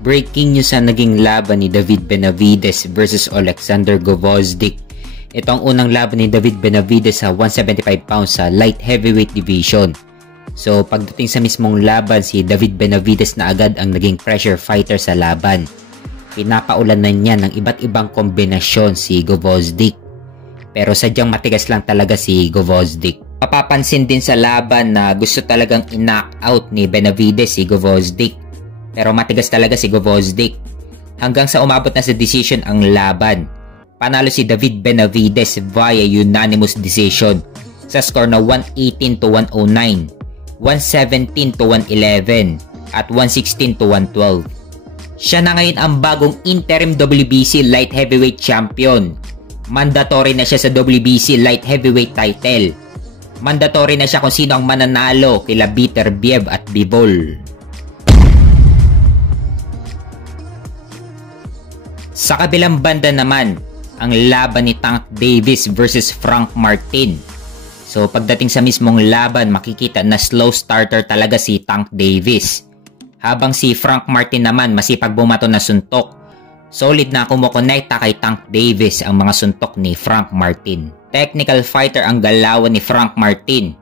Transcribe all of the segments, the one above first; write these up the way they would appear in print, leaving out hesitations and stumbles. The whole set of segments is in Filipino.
Breaking news sa naging laban ni David Benavides versus Alexander Gvozdyk. Ito ang unang laban ni David Benavides sa 175 pounds sa light heavyweight division. So pagdating sa mismong laban, si David Benavides na agad ang naging pressure fighter sa laban. Pinapaulanan niya ng iba't ibang kombinasyon si Gvozdyk. Pero sadyang matigas lang talaga si Gvozdyk. Mapapansin din sa laban na gusto talagang i-knock out ni Benavides si Gvozdyk. Pero matigas talaga si Gvozdyk. Hanggang sa umabot na sa decision ang laban. Panalo si David Benavides via unanimous decision sa score na 118 to 109, 117 to 111, at 116 to 112. Siya na ngayon ang bagong interim WBC light heavyweight champion. Mandatory na siya sa WBC light heavyweight title. Mandatory na siya kung sino ang mananalo kila Beterbiev at Bivol. Sa kabilang banda naman, ang laban ni Tank Davis versus Frank Martin. So pagdating sa mismong laban, makikita na slow starter talaga si Tank Davis. Habang si Frank Martin naman masipag bumato na suntok. Solid na kumukonekta kay Tank Davis ang mga suntok ni Frank Martin. Technical fighter ang galawan ni Frank Martin.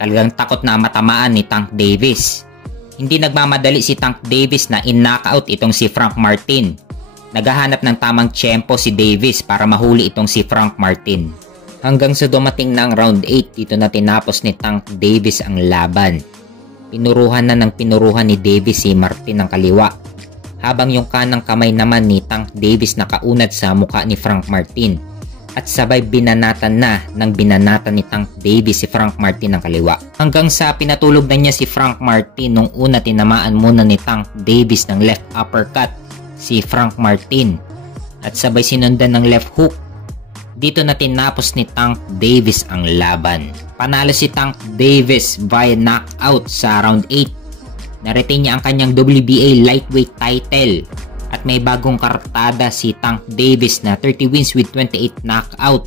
Talagang takot na matamaan ni Tank Davis. Hindi nagmamadali si Tank Davis na in-knockout itong si Frank Martin. Naghahanap ng tamang tiyempo si Davis para mahuli itong si Frank Martin. Hanggang sa dumating ng round 8, dito na tinapos ni Tank Davis ang laban. Pinuruhan na ng pinuruhan ni Davis si Martin ng kaliwa. Habang yung kanang kamay naman ni Tank Davis nakaunat sa mukha ni Frank Martin. At sabay binanatan na ng binanatan ni Tank Davis si Frank Martin ng kaliwa. Hanggang sa pinatulog na niya si Frank Martin nung una tinamaan muna ni Tank Davis ng left uppercut si Frank Martin at sabay sinundan ng left hook. Dito na tinapos ni Tank Davis ang laban. Panalo si Tank Davis via knockout sa round 8. Naretain niya ang kanyang WBA lightweight title at may bagong kartada si Tank Davis na 30 wins with 28 knockout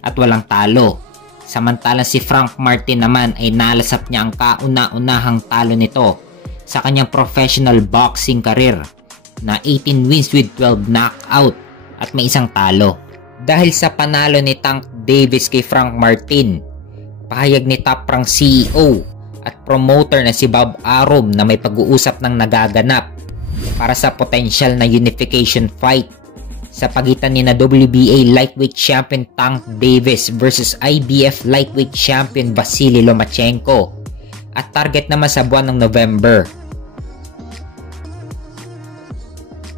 at walang talo. Samantalang si Frank Martin naman ay nalasap niya ang kauna-unahang talo nito sa kanyang professional boxing career na 18 wins with 12 knockout at may isang talo. Dahil sa panalo ni Tank Davis kay Frank Martin, pahayag ni Top Rank CEO at promoter na si Bob Arum na may pag-uusap ng nagaganap para sa potential na unification fight sa pagitan ni na WBA lightweight champion Tank Davis versus IBF lightweight champion Vasily Lomachenko, at target naman sa buwan ng November